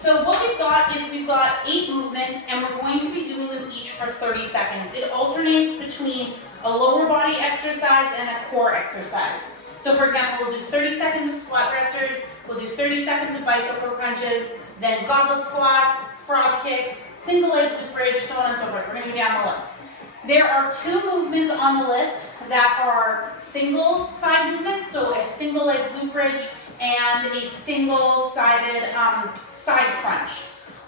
So what we've got 8 movements, and we're going to be doing them each for 30 seconds. It alternates between a lower body exercise and a core exercise. So for example, we'll do 30 seconds of squat thrusters, we'll do 30 seconds of bicycle crunches, then goblet squats, frog kicks, single leg glute bridge, so on and so forth. We're going to go down the list. There are 2 movements on the list that are single side movements, so a single leg glute bridge and a single-sided side crunch.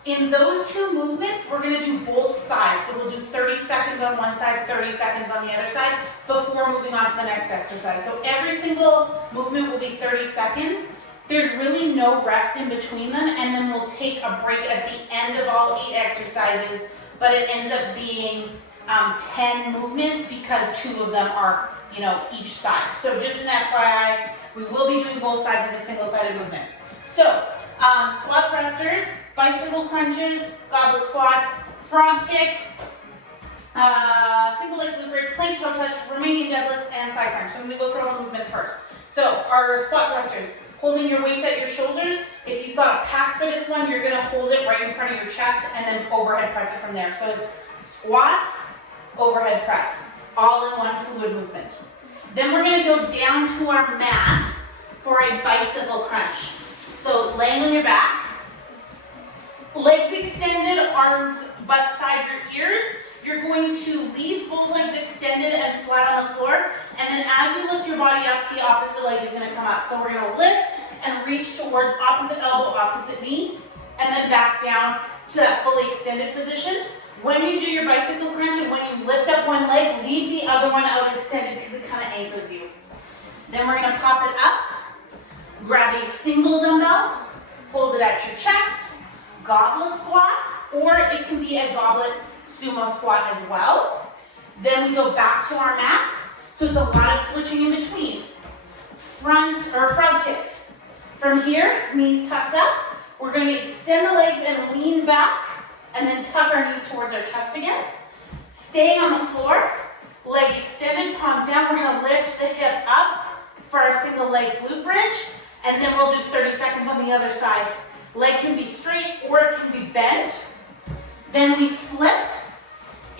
In those 2 movements, we're going to do both sides. So we'll do 30 seconds on one side, 30 seconds on the other side before moving on to the next exercise. So every single movement will be 30 seconds. There's really no rest in between them, and then we'll take a break at the end of all 8 exercises, but it ends up being 10 movements because 2 of them are, each side. So just an FYI, we will be doing both sides of the single-sided movements. So, squat thrusters, bicycle crunches, goblet squats, frog kicks, single leg glute bridge, plank toe touch, Romanian deadlifts, and side crunch. So I'm going to go through all the movements first. So our squat thrusters, holding your weights at your shoulders. If you've got a pack for this one, you're going to hold it right in front of your chest and then overhead press it from there. So it's squat, overhead press, all in one fluid movement. Then we're going to go down to our mat for a bicycle crunch. So laying on your back, legs extended, arms beside your ears. You're going to leave both legs extended and flat on the floor, and then as you lift your body up, the opposite leg is going to come up. So we're going to lift and reach towards opposite elbow, opposite knee, and then back down to that fully extended position. When you do your bicycle crunch and when you lift up one leg, leave the other one out extended because it kind of anchors you. Then we're going to pop it up, grab a single dumbbell, hold it at your chest, goblet squat, or it can be a goblet sumo squat as well. Then we go back to our mat. So it's a lot of switching in between. Front or frog kicks. From here, knees tucked up. We're going to extend the legs and lean back, and then tuck our knees towards our chest again. Staying on the floor, leg extended, palms down. We're going to lift the hip up for our single leg glute bridge, and then we'll do 30 seconds on the other side. Leg can be straight or it can be bent. Then we flip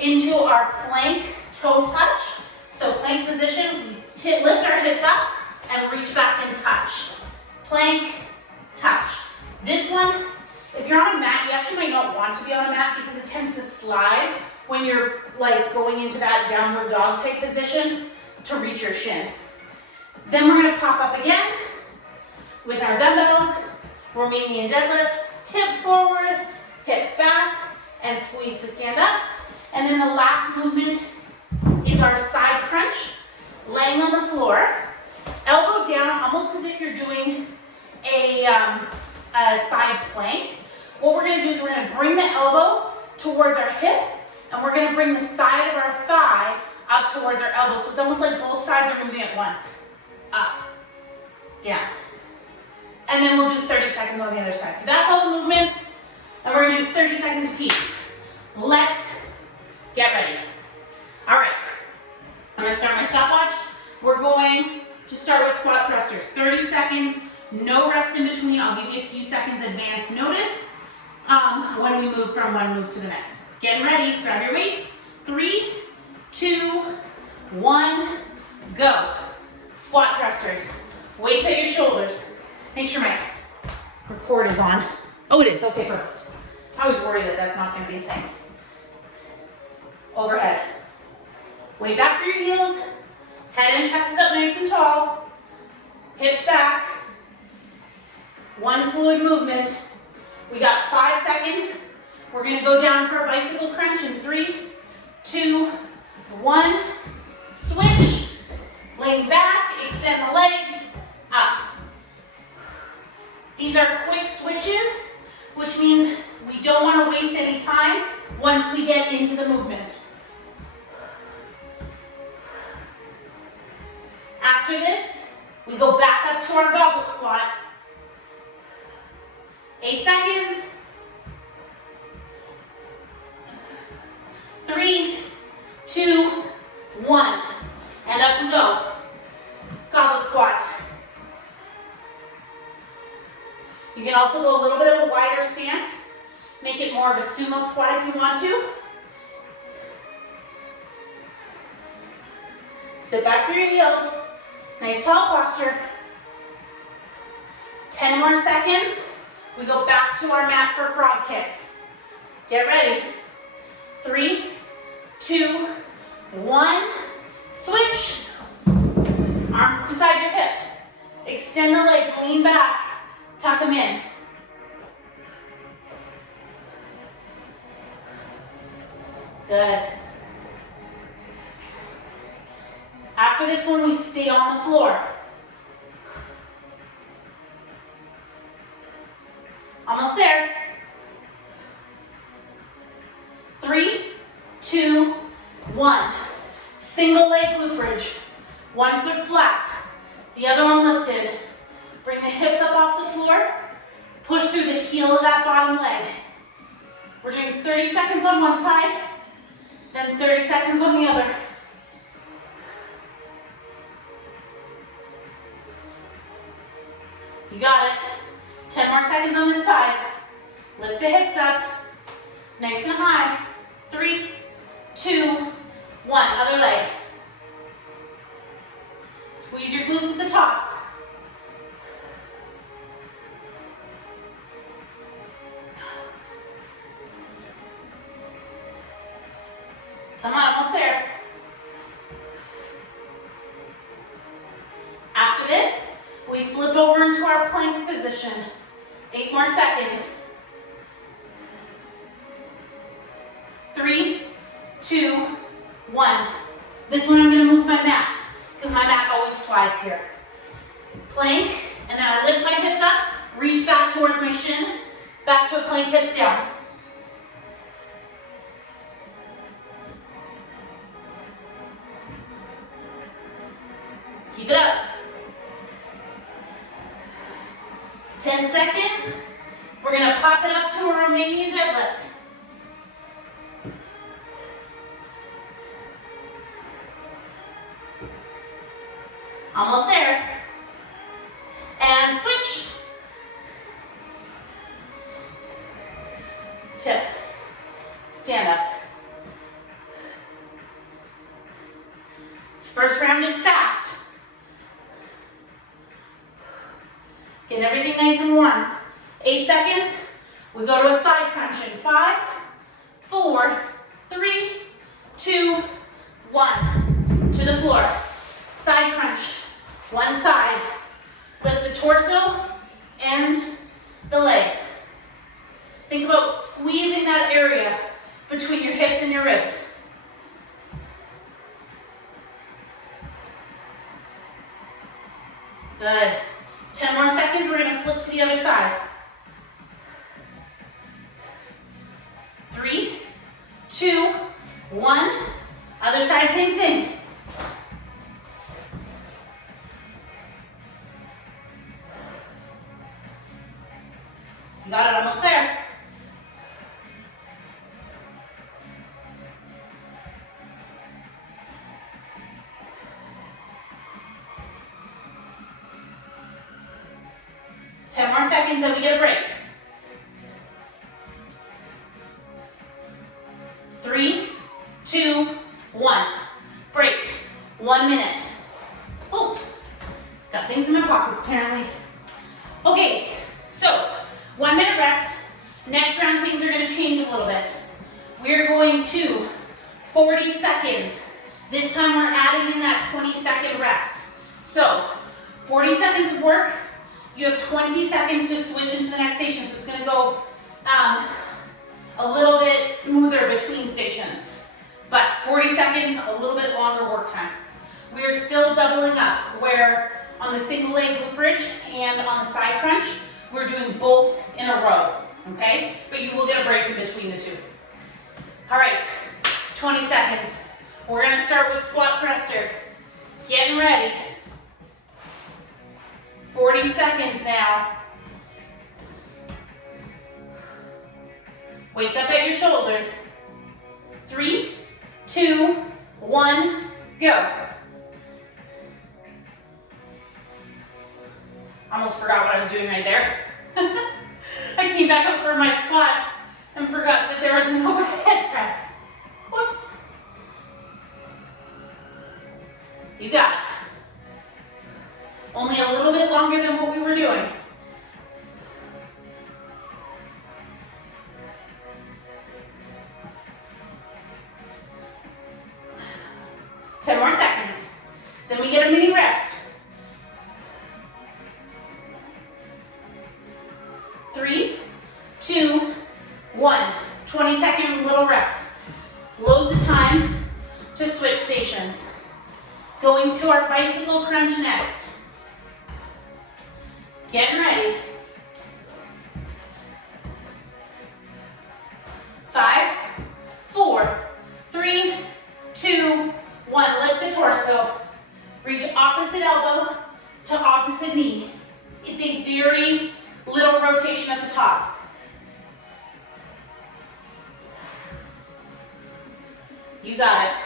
into our plank toe touch. So plank position, we lift our hips up and reach back and touch. Plank, touch. This one, if you're on a mat, you actually might not want to be on a mat because it tends to slide when you're going into that downward dog type position to reach your shin. Then we're going to pop up again with our dumbbells, Romanian deadlift, tip forward, hips back, and squeeze to stand up. And then the last movement is our side crunch, laying on the floor, elbow down, almost as if you're doing a side plank. What we're going to do is we're going to bring the elbow towards our hip, and we're going to bring the side of our thigh up towards our elbow. So it's almost like both sides are moving at once. Up, down. And then we'll do 30 seconds on the other side. So that's all the movements, and we're going to do 30 seconds apiece. Let's get ready. All right, I'm going to start my stopwatch. We're going to start with squat thrusters. 30 seconds, no rest in between. I'll give you a few seconds advance notice when we move from one move to the next. Get ready, grab your weights. 3, 2, 1, go. Squat thrusters. Weights at your shoulders. Make sure my record is on. Oh, it is. Okay, perfect. I always worry that that's not going to be a thing. Overhead. Weight back through your heels. Head and chest is up nice and tall. Hips back. One fluid movement. We got 5 seconds. We're going to go down for a bicycle crunch in 3, 2, 1. Switch. Laying back. Extend the legs. Up. These are quick switches, which means we don't want to waste any time once we get into the movement. After this, we go back up to our goblet squat. 8 seconds. 3, 2, 1. And up we go. Goblet squat. You can also go a little bit of a wider stance. Make it more of a sumo squat if you want to. Sit back through your heels. Nice tall posture. 10 more seconds. We go back to our mat for frog kicks. Get ready. 3, 2, 1. Switch. Arms beside your hips. Extend the legs, lean back. Tuck them in. Good. After this one, we stay on the floor. Almost there. 3, 2, 1. Single leg glute bridge. One foot flat, the other one lifted. Bring the hips up off the floor. Push through the heel of that bottom leg. We're doing 30 seconds on one side, then 30 seconds on the other. You got it. 10 more seconds on this side. Lift the hips up, nice and high. 3, 2, 1, other leg. Squeeze your glutes at the top. Come on, almost there. After this, we flip over into our plank position. 8 more seconds. 3, 2, 1. This one I'm going to move my mat, because my mat always slides here. Plank, and then I lift my hips up, reach back towards my shin, back to a plank, hips down. Keep it up. 10 seconds. We're going to pop it up to a Romanian deadlift. Almost there. And switch. Tip. Stand up. This first round is fast. Get everything nice and warm. 8 seconds. We go to a side crunch in 5, 4, 3, 2, 1. To the floor. Side crunch. One side. Lift the torso and the legs. Think about squeezing that area between your hips and your ribs. Good. 10 more seconds, we're going to flip to the other side. 3, 2, 1. Other side, same thing. You got it, almost there. Then we get a break. 3, 2, 1. Break. 1 minute. Oh, got things in my pockets apparently. Okay, so 1 minute rest. Next round things are going to change a little bit. We're going to 40 seconds. This time we're adding in that 20-second rest. So 40 seconds of work. You have 20 seconds to switch into the next station, so it's going to go a little bit smoother between stations. But 40 seconds, a little bit longer work time. We are still doubling up, where on the single leg glute bridge and on the side crunch, we're doing both in a row, okay? But you will get a break in between the two. All right, 20 seconds. We're going to start with squat thruster. Getting ready. 40 seconds now. Weights up at your shoulders. 3, 2, 1, go. Almost forgot what I was doing right there. came back up for my squat and forgot that there was an overhead press. Whoops. You got it. Only a little bit longer than what we were doing. Ten more seconds. Then we get a mini rest. 3, 2, 1. 20-second little rest. Loads of time to switch stations. Going to our bicycle crunch next. Getting ready. 5, 4, 3, 2, 1. Lift the torso. Reach opposite elbow to opposite knee. It's a very little rotation at the top. You got it.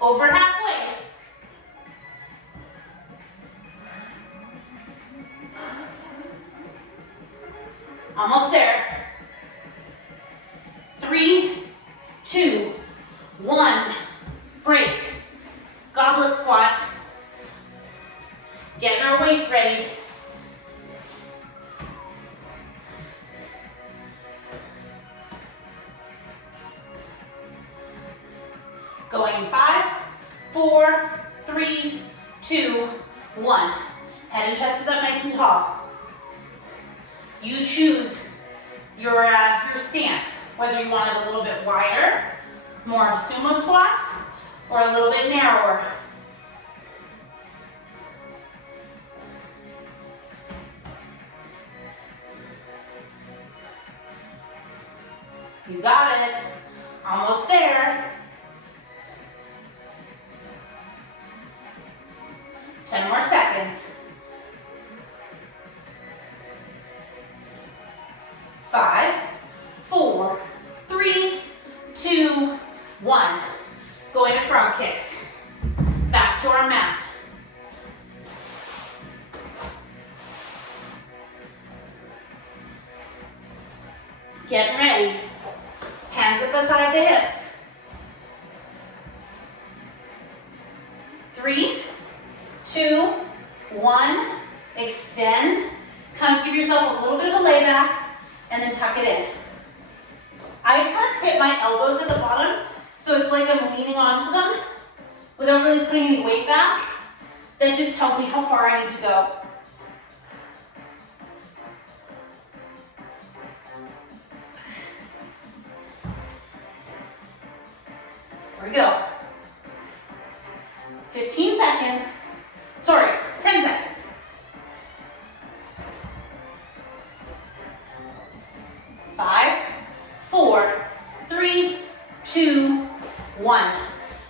Over halfway. Almost there. 3, 2, 1. Break. Goblet squat. Getting our weights ready. Going 5, 4, 3, 2, 1. Head and chest is up nice and tall. You choose your stance, whether you want it a little bit wider, more of a sumo squat, or a little bit narrower. You got it. Almost there. 10 more seconds. 5, 4, 3, 2, 1. Going to front kicks. Back to our mat. Getting ready. Hands up beside the hips. 3, 2, 1. Extend. Kind of give yourself a little bit of a layback and then tuck it in. I kind of hit my elbows at the bottom, so it's like I'm leaning onto them without really putting any weight back. That just tells me how far I need to go. Here we go. 15 seconds. Sorry, 10 seconds. 5, 4, 3, 2, 1.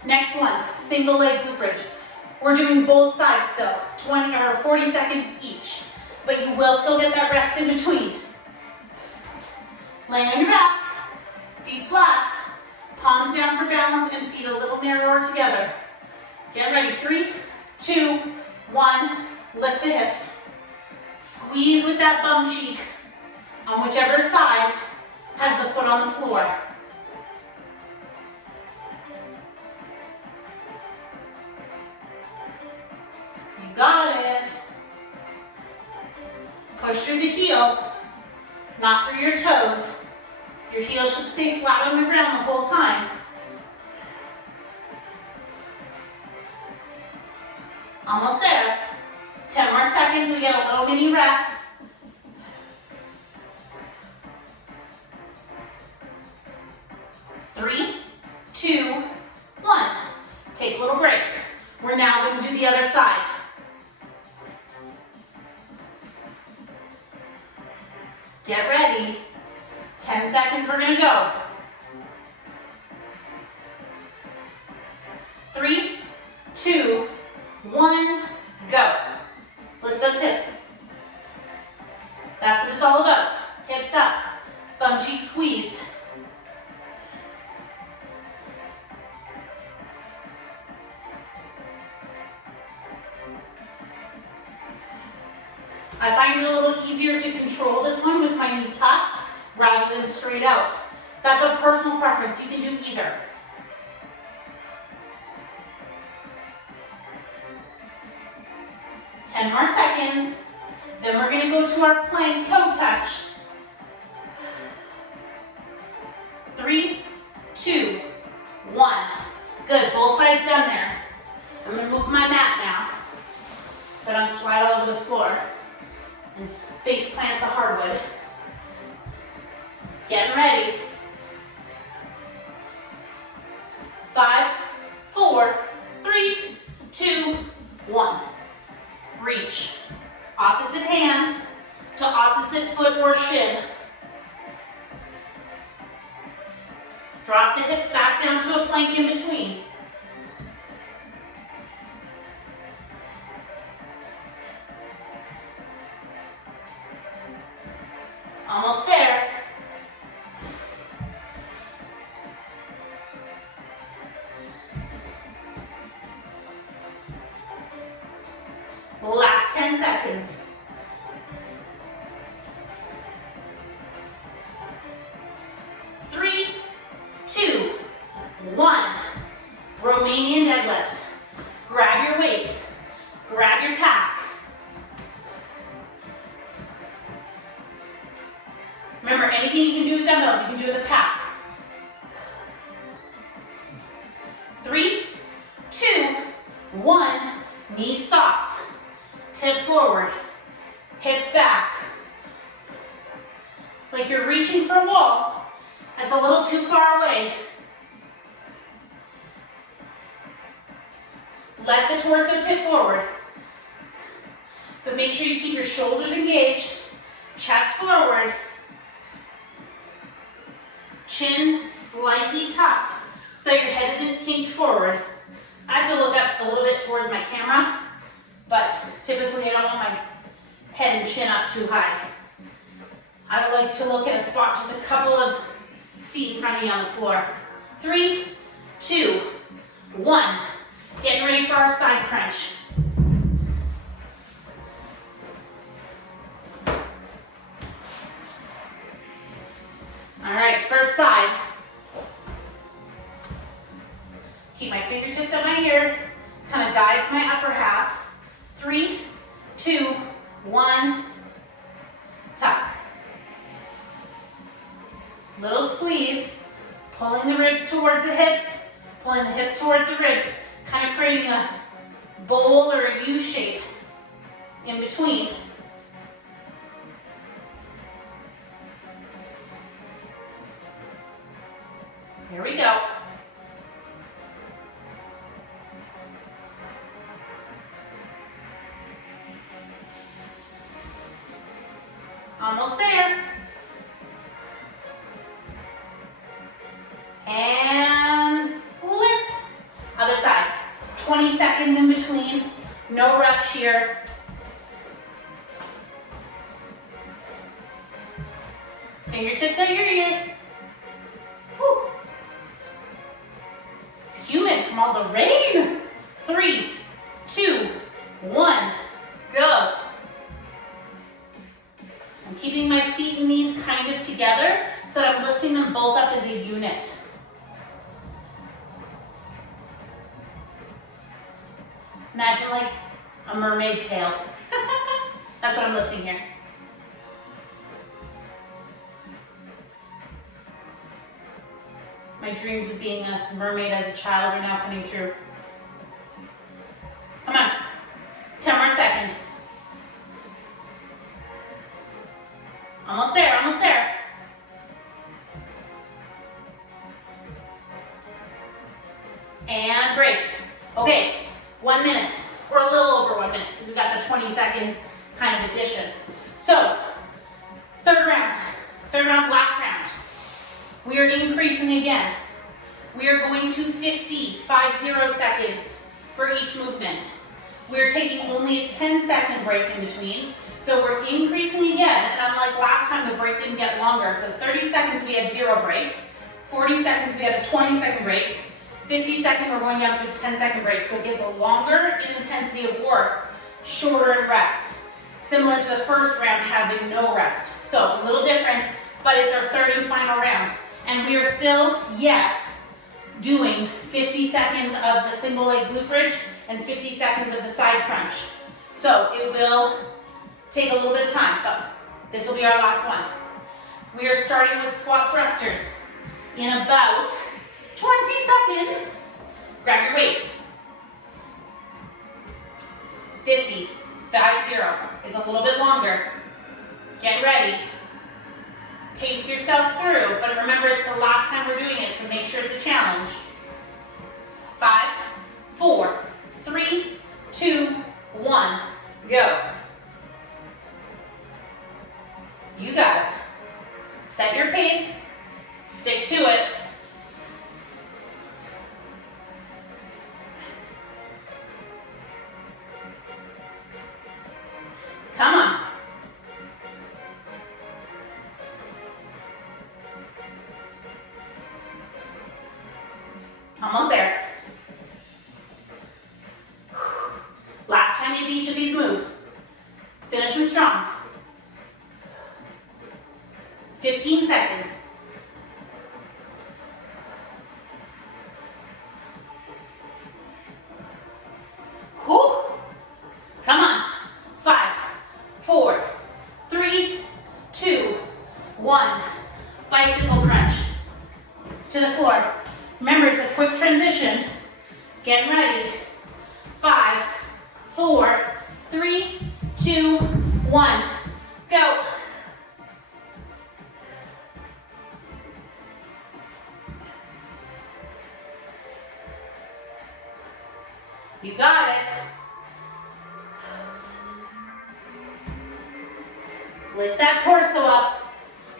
Next one, single leg glute bridge. We're doing both sides still, 20 or 40 seconds each, but you will still get that rest in between. Laying on your back, feet flat, palms down for balance, and feet a little narrower together. Get ready, 3, 2, 1, lift the hips. Squeeze with that bum cheek on whichever side has the foot on the floor. You got it. Push through the heel, not through your toes. Your heel should stay flat on the ground the whole time. Almost there. 10 more seconds, we get a little mini rest. 3, 2, 1. Take a little break. We're now going to do the other side. Get ready. 10 seconds, we're going to go. 3, 2, 1, go. Lift those hips. That's what it's all about. Hips up. Bum cheek squeezed. easier to control this one with my knee tucked rather than straight out. That's a personal preference. You can do either. Ten more seconds. Then we're going to go to our plank toe touch. 3, 2, 1. Good, both sides done there. I'm going to move my mat now, so I don't slide all over the floor and face plant the hardwood. Getting ready. 5, 4, 3, 2, 1. Reach. Opposite hand to opposite foot or shin. Drop the hips back down to a plank in between. Almost there. Last 10 seconds. 3, 2, 1. Romanian deadlift. Grab your weights. Grab your pack. Remember, anything you can do with dumbbells, you can do with a pack. 3, 2, 1. Knees soft. Tip forward. Hips back. Like you're reaching for a wall that's a little too far away. Let the torso tip forward. But make sure you keep your shoulders engaged. Chest forward. Chin slightly tucked so your head isn't kinked forward. I have to look up a little bit towards my camera, but typically I don't want my head and chin up too high. I would like to look at a spot just a couple of feet in front of me on the floor. 3, 2, 1. Getting ready for our side crunch. All right, first side. Keep my fingertips at my ear, kind of guides my upper half. 3, 2, 1, tuck. Little squeeze, pulling the ribs towards the hips, pulling the hips towards the ribs, kind of creating a bowl or a U shape in between. Here we go. Almost there. And flip. Other side. 20 seconds in between. No rush here. Fingertips at your ears. Whew. It's humid from all the rain. 3, 2, 1, go. I'm keeping my feet and knees kind of together so that I'm lifting them both up as a unit. Imagine like a mermaid tail. That's what I'm lifting here. My dreams of being a mermaid as a child are now coming true. Come on, 10 more seconds. Almost there, almost there. And break. Okay, 1 minute, or a little over 1 minute, because we got the 20-second kind of addition. So, third round, last round. We are increasing again. We are going to 50 seconds for each movement. We're taking only a 10-second break in between. So we're increasing again, and unlike last time, the break didn't get longer. So 30 seconds, we had 0 break. 40 seconds, we had a 20-second break. 50 seconds, we're going down to a 10-second break. So it gives a longer intensity of work, shorter in rest. similar to the first round having no rest. So a little different, but it's our third and final round. And we are still, yes, doing 50 seconds of the single leg glute bridge and 50 seconds of the side crunch. So it will take a little bit of time, but this will be our last one. We are starting with squat thrusters. In about 20 seconds, grab your weights. 50, 5-0 is a little bit longer. Get ready. Pace yourself through, but remember it's the last time we're doing it, so make sure it's a challenge. 5, 4, 3, 2, 1, go. You got it. Set your pace, stick to it. Come on. Almost there. Last time you do each of these moves. Finish them strong. 15 seconds. Whew. Come on. 5, 4, 3, 2, 1. Bicycle crunch. To the floor. Remember, it's a quick transition. Get ready. 5, 4, 3, 2, 1. Go. You got it. Lift that torso up,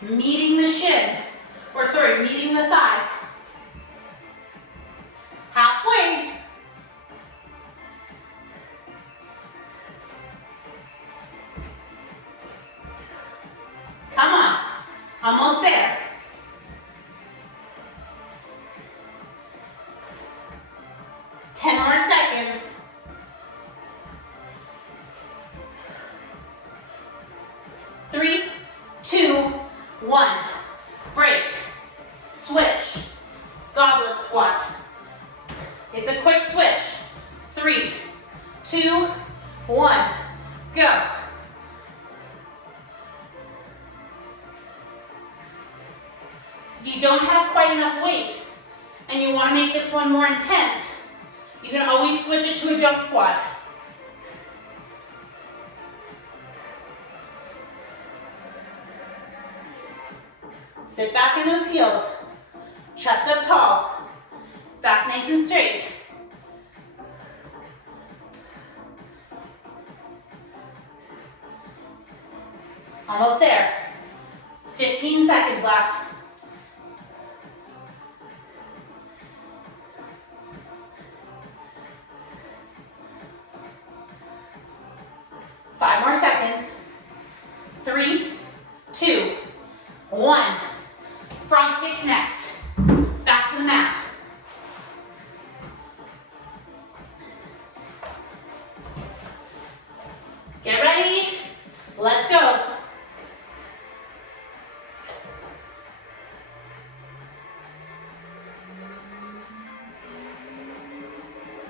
meeting the shin, meeting the thigh. Halfway. Come on, almost there. Ten more seconds. 3, 2, 1. Break. Switch. Goblet squat. It's a quick switch. 3, 2, 1. Go. If you don't have quite enough weight and you want to make this one more intense, you can always switch it to a jump squat. Sit back in those heels. Chest up tall. Back nice and straight. Almost there. 15 seconds left. Five more seconds. 3, 2, 1. Front kicks next. Back to the mat. Get ready. Let's go.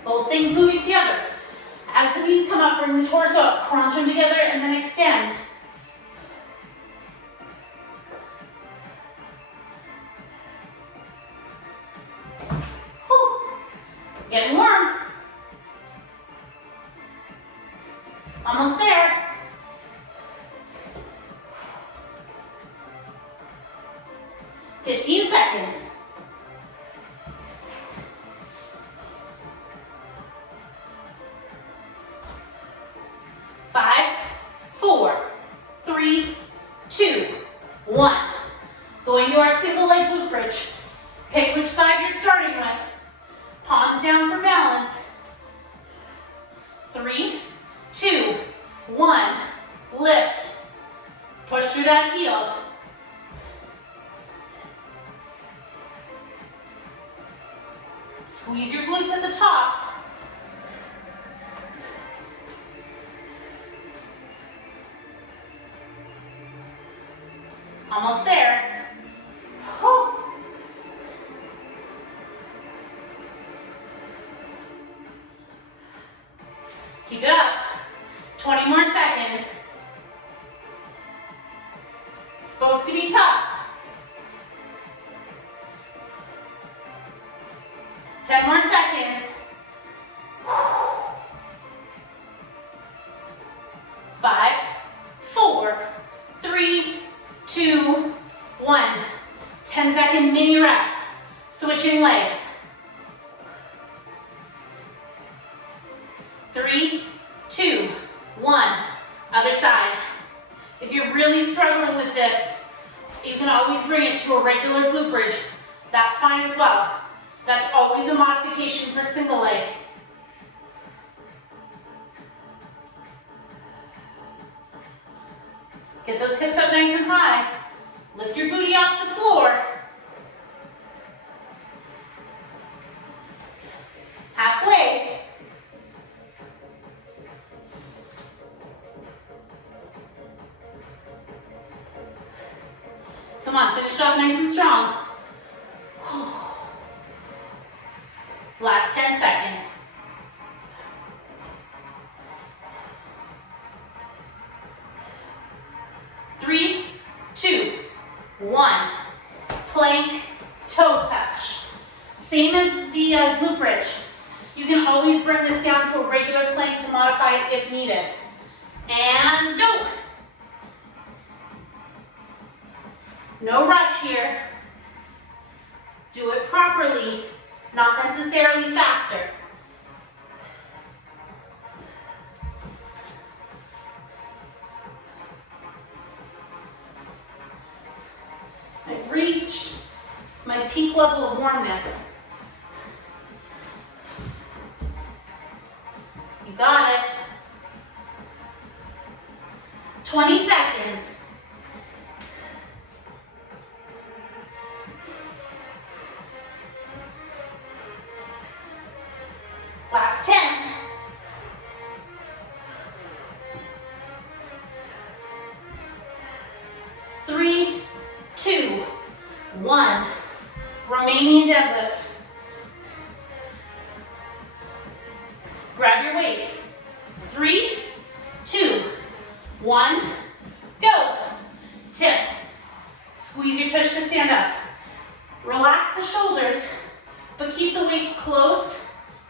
Both things moving together. As the knees come up, bring the torso up, crunch them together, and then extend. Whew. Getting warm. Almost there. Fifteen seconds. 5, 4, 3, 2, 1. Going to our single leg glute bridge. Pick which side you're starting with. Palms down for balance. 3, 2, 1. Lift. Push through that heel. Squeeze your glutes at the top. Almost there. Whew. Keep it up. 20 more seconds. It's supposed to be tough. 10 more seconds. 5, 4, 3, 2, 1. 10-second mini rest. Switching legs. 3, 2, 1. Other side. If you're really struggling with this, you can always bring it to a regular glute bridge. That's fine as well. That's always a modification for single leg. Get those hips up nice and high. Lift your booty off the floor. Halfway. Come on, finish off nice and strong. Last 10 seconds. Three, 2, 1. Plank, toe touch. Same as the glute bridge. You can always bring this down to a regular plank to modify it if needed. And go. No rush here. Do it properly, not necessarily faster. I've reached my peak level of warmness. You got it. 20 seconds. Last 10. 3, 2, 1. Romanian deadlift. Grab your weights. 3, 2, 1. Go. Tip. Squeeze your tush to stand up. Relax the shoulders, but keep the weights close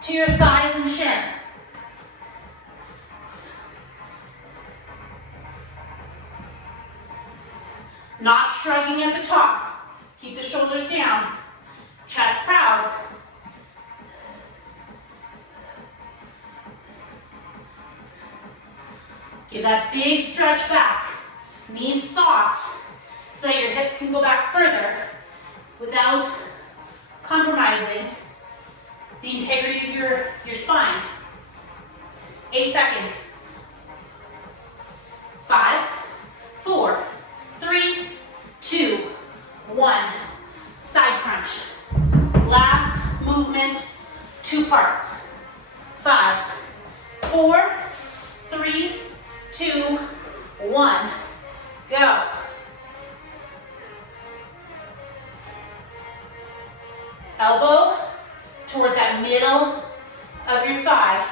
to your thighs and shin. Not shrugging at the top. Keep the shoulders down. Chest proud. Give that big stretch back. Knees soft so that your hips can go back further without compromising the integrity of your spine. 8 seconds. 5, 4, 3, 2, 1. Side crunch. Last movement, 2 parts. 5, 4, 3, 2, 1. Go. Elbow towards that middle of your thigh.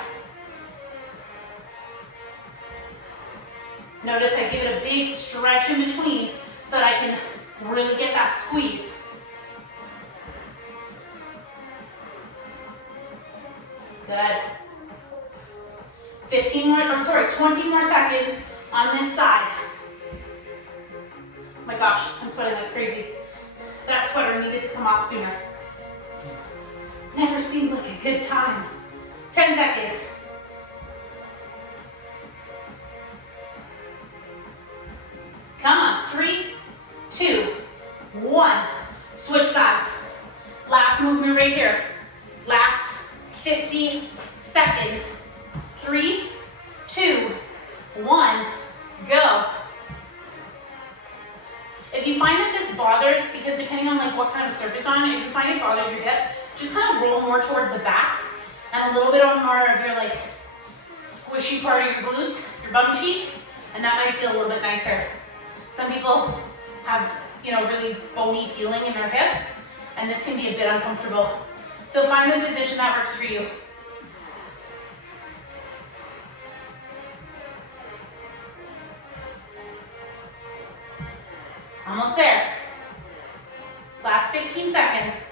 Notice I give it a big stretch in between so that I can really get that squeeze. Good. 20 more seconds on this side. Oh my gosh, I'm sweating like crazy. That sweater needed to come off sooner. Never seems like a good time. 10 seconds. Come on, 3, 2, 1. Switch sides. Last movement right here. Last 50 seconds. 3, 2, 1, go. If you find that this bothers, because depending on like what kind of surface on it, if you find it bothers your hip, just kind of roll more towards the back and a little bit on more of your like squishy part of your glutes, your bum cheek, and that might feel a little bit nicer. Some people have really bony feeling in their hip, and this can be a bit uncomfortable. So find the position that works for you. Almost there. Last 15 seconds.